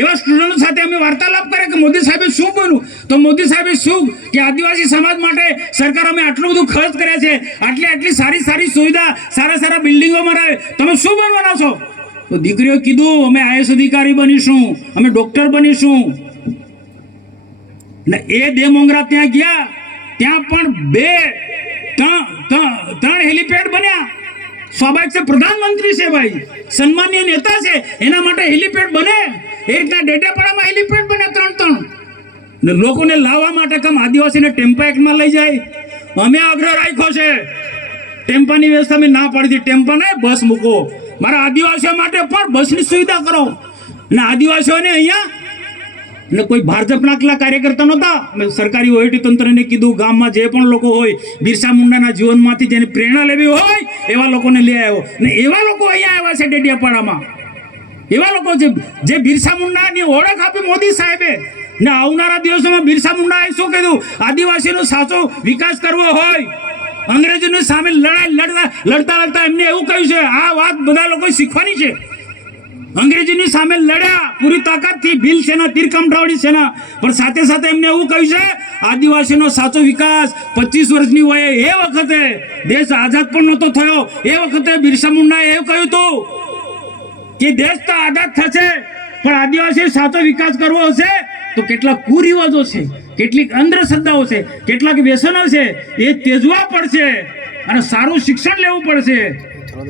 એવા સ્ટુડન્ટ સાથે અમે વાર્તાલાપ કર્યા કે મોદી સાહેબે શું બન્યું? તો મોદી સાહેબે શું કે આદિવાસી સમાજ માટે સરકાર અમે આટલું બધું ખર્ચ કર્યા છે, આટલી સારી સુવિધા, સારા બિલ્ડિંગો બનાવે, તમે શું બનવાના છો? તો દીકરીઓ કીધું અમે IAS અધિકારી બનીશું, અમે ડોક્ટર બનીશું. ને એ દેવ મોંગરા ત્યાં ગયા, ત્યાં પણ 2-3 હેલિપેડ બન્યા. સ્વાભાવિક છે, પ્રધાનમંત્રી છે ભાઈ, સન્માનીય નેતા છે, એના માટે હેલિપેડ બને. એ રીતના ડેડિયાપાડામાં હેલિપેડ બને 3. ને લોકોને લાવવા માટે કેમ આદિવાસીને ટેમ્પા એક્ટમાં લઈ જાય? અમે આગ્રહ રાખ્યો છે, ટેમ્પાની વ્યવસ્થા અમે ના પાડી. ટેમ્પા નહીં, બસ મૂકો. મારા આદિવાસીઓ માટે પણ બસની સુવિધા કરો. અને આદિવાસીઓને અહીંયા ને કોઈ ભાજપના કેટલા કાર્યકર્તા નહોતા. મેં સરકારી વહીવટી તંત્રને કીધું, ગામમાં જે પણ લોકો હોય બિરસા મુંડાના જીવનમાંથી જેને પ્રેરણા લેવી હોય એવા લોકોને લઈ આવ્યો. ને એવા લોકો અહીંયા આવ્યા છે ડેડિયાપાડામાં. એવા લોકો જે બિરસા મુંડાની ઓળખ આપી મોદી સાહેબે. ને આવનારા દિવસોમાં બિરસા મુંડાએ શું કીધું? આદિવાસીનો સાચો વિકાસ કરવો હોય, અંગ્રેજોની સામે લડતા એમને એવું કહ્યું છે. આ વાત બધા લોકો શીખવાની છે. અંગ્રેજોની સામે લડ્યા પૂરી તાકાતથી, ભીલ સેના, તીરકામઠાવાળી સેના, પણ સાથે સાથે એમને એવું કહ્યું છે આદિવાસીનો સાચો વિકાસ 25 વર્ષની વયે, એ વખતે દેશ આઝાદ પણ નહોતો થયો, એ વખતે બિરસા મુંડાએ એવું કહ્યું હતું કે દેશ તો આઝાદ થશે પણ આદિવાસી સાચો વિકાસ કરવો હશે તો કેટલાક કુરિવાજો છે, કેટલીક અંધશ્રદ્ધાઓ છે, કેટલાક વ્યસનો છે, એ ત્યજવા પડશે અને સારું શિક્ષણ લેવું પડશે,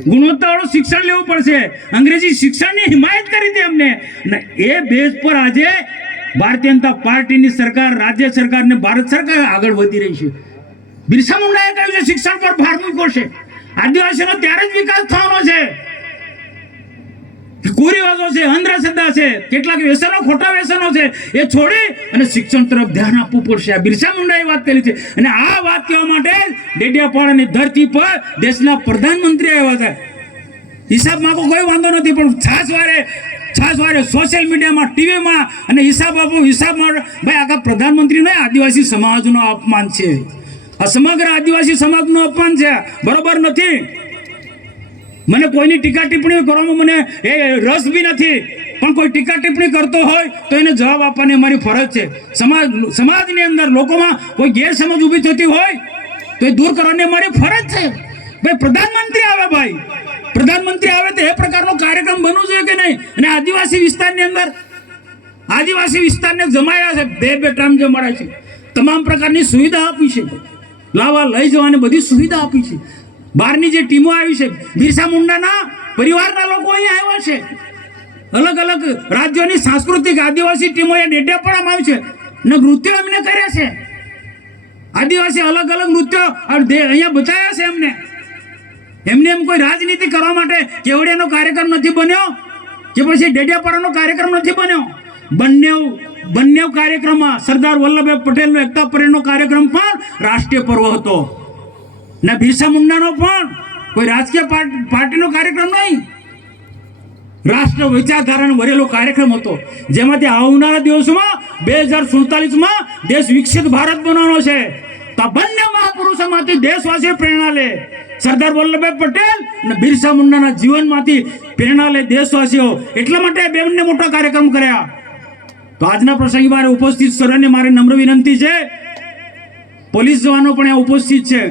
ગુણવત્તાવાળું શિક્ષણ લેવું પડશે. અંગ્રેજી શિક્ષણની હિમાયત કરી હતી અમને. અને એ બેઝ પર આજે ભારતીય જનતા પાર્ટીની સરકાર, રાજ્ય સરકાર ને ભારત સરકાર આગળ વધી રહી છે. બિરસા મુંડાએ કહ્યું છે શિક્ષણ પર ભાર મૂક્યો છે. આદિવાસીનો ત્યારે જ વિકાસ થવાનો છે. કુરિવાજો છે, અંધશ્રદ્ધા છે, કેટલાક વ્યસનો, ખોટા વ્યસનો છે, એ છોડી અને શિક્ષણ તરફ ધ્યાન આપવું પડશે. આ બિરસા મુંડાએ વાત કરી છે. અને આ વાત કહેવા માટે ડેડિયાપાડાની ધરતી પર દેશના પ્રધાનમંત્રી આવ્યા હતા. હિસાબ માંગો કોઈ વાંધો નથી, પણ છાસવારે સોશિયલ મીડિયામાં, ટીવીમાં અને હિસાબ આપો, હિસાબમાં ભાઈ આખા પ્રધાનમંત્રીને આદિવાસી સમાજનું અપમાન છે. આ સમગ્ર આદિવાસી સમાજનું અપમાન છે. બરોબર નથી. મને કોઈની ટીકા ટિપ્પણી કરવામાં મને એ રસ બી નથી, પણ કોઈ ટીકા ટિપ્પણી કરતો હોય તો એને જવાબ આપવાની અમારી ફરજ છે. સમાજની અંદર લોકોમાં કોઈ ગેરસમજ ઊભી થતી હોય તો એ દૂર કરવાની અમારી ફરજ છે. ભાઈ પ્રધાનમંત્રી આવે, ભાઈ પ્રધાનમંત્રી આવે તો એ પ્રકારનો કાર્યક્રમ બનવો જોઈએ કે નહીં? અને આદિવાસી વિસ્તારની અંદર આદિવાસી વિસ્તારને જમાયા છે, બે ટાઈમ જમાડે છે, તમામ પ્રકારની સુવિધા આપી છે, લાવવા લઈ જવાની બધી સુવિધા આપી છે. બહારની જે ટીમો આવી છે, બિરસા મુંડાના પરિવારના લોકો અહીંયા આવ્યા છે. અલગ અલગ રાજ્યોની સાંસ્કૃતિક આદિવાસી ટીમો એ ડેડિયાપાડામાં આવી છે ને નૃત્યો અમને કર્યા છે. આદિવાસી અલગ અલગ નૃત્યો અહીંયા બતાવ્યા છે એમને એમ કોઈ રાજનીતિ કરવા માટે કેવડિયાનો કાર્યક્રમ નથી બન્યો કે પછી ડેડિયાપાડાનો કાર્યક્રમ નથી બન્યો. બંને કાર્યક્રમમાં સરદાર વલ્લભભાઈ પટેલનો એકતા પરેડનો કાર્યક્રમ પણ રાષ્ટ્રીય પર્વ હતો ને બિરસા મુંડાનો પણ કોઈ રાજકીય પાર્ટીનો કાર્યક્રમ નહીં, રાષ્ટ્ર વિચારધારાનો ભરેલો કાર્યક્રમ હતો. જેમાંથી આવનારા દિવસોમાં 2047માં દેશ વિકસિત ભારત બનવાનો છે. તો આ બંને મહાપુરુષોમાંથી દેશવાસીઓ પ્રેરણા લે. સરદાર વલ્લભભાઈ પટેલ અને બિરસા મુંડાના જીવનમાંથી પ્રેરણા લે દેશવાસીઓ. એટલા માટે બંને મોટા કાર્યક્રમ કર્યા. તો આજના પ્રસંગે મારે ઉપસ્થિત સર્વને મારી નમ્ર વિનંતી છે, પોલીસ જવાનો પણ અહીંયા ઉપસ્થિત છે,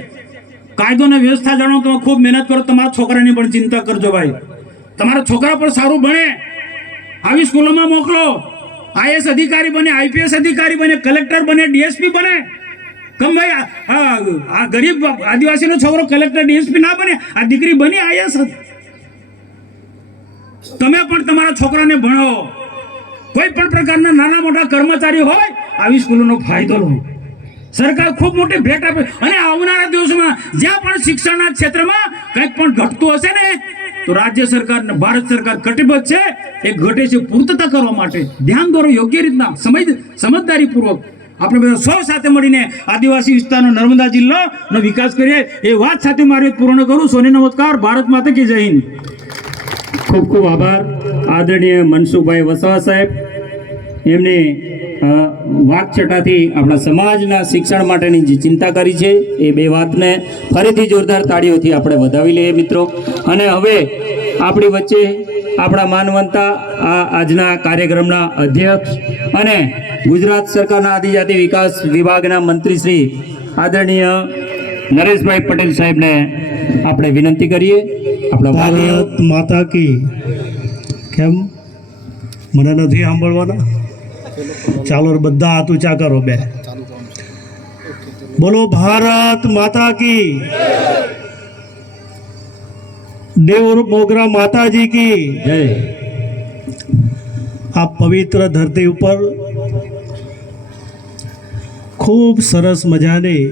કાયદો અને વ્યવસ્થા જાણો, તમે ખૂબ મહેનત કરો, તમારા છોકરાની પણ ચિંતા કરજો ભાઈ. તમારા છોકરા પણ સારું ભણે, આવી સ્કૂલોમાં મોકલો, આઈએસ અધિકારી બને, આઈપીએસ અધિકારી બને, કલેક્ટર બને, ડીએસપી બને. કમ ભાઈ આ ગરીબ આદિવાસીનો છોકરો કલેક્ટર ડીએસપી ના બને, આ દીકરી બની આઈએસ. તમે પણ તમારા છોકરાને ભણાવો. કોઈ પણ પ્રકારના નાના મોટા કર્મચારી હોય આવી સ્કૂલોનો ફાયદો લો. સરકાર ખૂબ મોટી ભેટ આપે. અને આવનારા દિવસોમાં જ્યાં પણ શિક્ષણના ક્ષેત્રમાં કંઈક પણ ઘટતું હશે ને તો રાજ્ય સરકાર અને ભારત સરકાર કટિબદ્ધ છે એ ઘટે છે પૂર્તતા કરવા માટે. ધ્યાન દોરો યોગ્ય રીતના, સમજદારીપૂર્વક આપણે બધા સૌ સાથે મળીને આદિવાસી વિસ્તારનો નર્મદા જિલ્લાનો વિકાસ કરીએ એ વાત સાથે મારી પૂર્ણ કરું. સોને નમસ્કાર. ભારત માતા કી જય હિન્દ. ખૂબ ખૂબ આભાર આદરણીય મનસુખભાઈ વસાવા સાહેબ. એમની વાકછટાથી આપણા સમાજના શિક્ષણ માટેની જે ચિંતા કરી છે એ બે વાતને ફરીથી જોરદાર તાળીઓથી આપણે વધાવી લઈએ મિત્રો. અને હવે આપણી વચ્ચે આપણા માનવંતા આજના કાર્યક્રમના અધ્યક્ષ અને ગુજરાત સરકારના આદિજાતિ વિકાસ વિભાગના મંત્રી શ્રી આદરણીય નરેશભાઈ પટેલ સાહેબને આપણે વિનંતી કરીએ. આપણા ભારત માતા કી. કેમ મને નથી સાંભળવાના? ચાલો બધા હાથ ઊંચા કરો બે. બોલો ભારત માતા કી. દેવ મોગરા માતાજી કી જય. આ પવિત્ર ધરતી ઉપર ખૂબ સરસ મજાની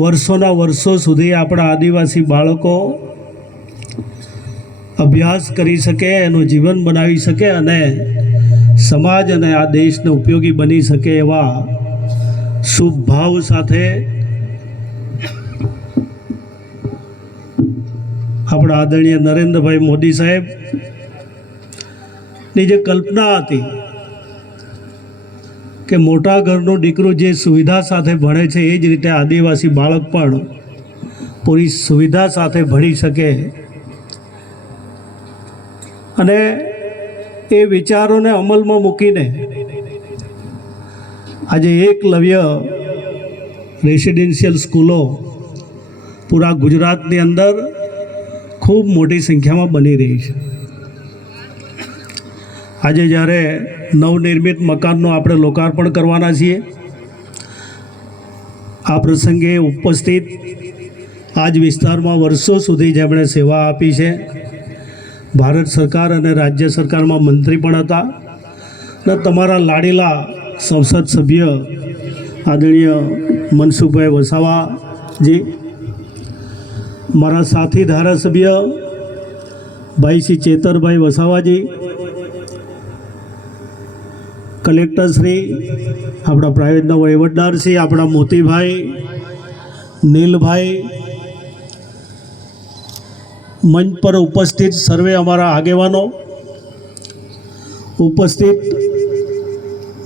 વર્ષોના વર્ષો સુધી આપણા આદિવાસી બાળકો અભ્યાસ કરી શકે, એનું જીવન બનાવી શકે અને સમાજ અને આ દેશને ઉપયોગી બની શકે એવા શુભ ભાવ સાથે આપણા આદરણીય નરેન્દ્રભાઈ મોદી સાહેબની જે કલ્પના હતી કે મોટા ઘરનું દીકરું જે સુવિધા સાથે ભણે છે એ જ રીતે આદિવાસી બાળક પણ પૂરી સુવિધા સાથે ભણી શકે અને એ વિચારોને અમલમાં મૂકીને આજે એકલવ્ય રેસિડેન્શિયલ સ્કૂલો પૂરા ગુજરાતની અંદર ખૂબ મોટી સંખ્યામાં બની રહી છે. આજે જ્યારે નવનિર્મિત મકાનનું આપણે લોકાર્પણ કરવાના છીએ, આ પ્રસંગે ઉપસ્થિત આ જ વિસ્તારમાં વર્ષો સુધી જેમણે સેવા આપી છે, ભારત સરકાર અને રાજ્ય સરકારમાં મંત્રી પણ હતા, અને તમારા લાડીલા સંસદ સભ્ય આદરણીય મનસુખભાઈ વસાવાજી, મારા સાથી ધારાસભ્ય ભાઈ શ્રી ચેતરભાઈ વસાવાજી, કલેક્ટરશ્રી, આપણા પ્રાઇવેટના વહીવટદારશ્રી, આપણા મોતીભાઈ, નીલભાઈ, મંચ પર ઉપસ્થિત સર્વે અમારા આગેવાનો, ઉપસ્થિત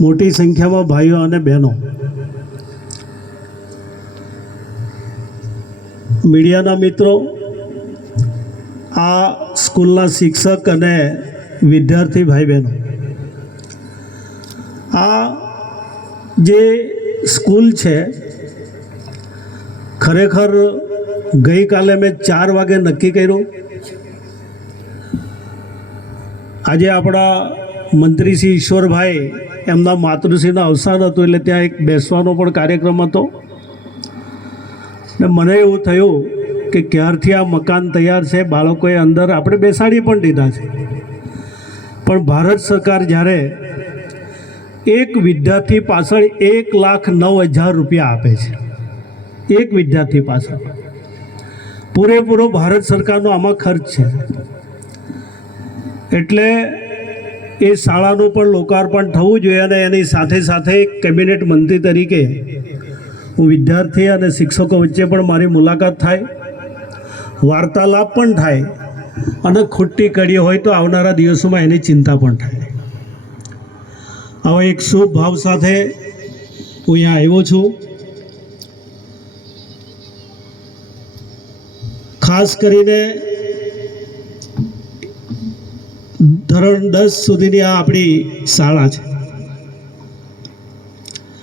મોટી સંખ્યામાં ભાઈઓ અને બહેનો, મીડિયાના મિત્રો, આ સ્કૂલના શિક્ષક અને વિદ્યાર્થી ભાઈ બહેનો, આ જે સ્કૂલ છે ખરેખર ગઈકાલે મેં 4 વાગે નક્કી કર્યું. આજે આપણા મંત્રી શ્રી ઈશ્વરભાઈ એમના માતૃશ્રીનું અવસાન હતું એટલે ત્યાં એક બેસવાનો પણ કાર્યક્રમ હતો. ને મને એવું થયું કે ક્યારથી આ મકાન તૈયાર છે, બાળકોએ અંદર આપણે બેસાડી પણ દીધા છે, પણ ભારત સરકાર જ્યારે એક વિદ્યાર્થી પાછળ 1,09,000 રૂપિયા આપે છે, એક વિદ્યાર્થી પાછળ પૂરેપૂરો ભારત સરકારનો આમાં ખર્ચ છે. એટલે એ શાળાનું પણ લોકાર્પણ થવું જોઈએ અને એની સાથે સાથે કેબિનેટ મંત્રી તરીકે હું વિદ્યાર્થી અને શિક્ષકો વચ્ચે પણ મારી મુલાકાત થાય, વાર્તાલાપ પણ થાય, અને ખોટી કડી હોય તો આવનારા દિવસોમાં એની ચિંતા પણ થાય. આવા એક શુભ ભાવ સાથે હું અહીંયા આવ્યો છું. ખાસ કરીને ધોરણ 10 સુધીની આ આપણી શાળા છે.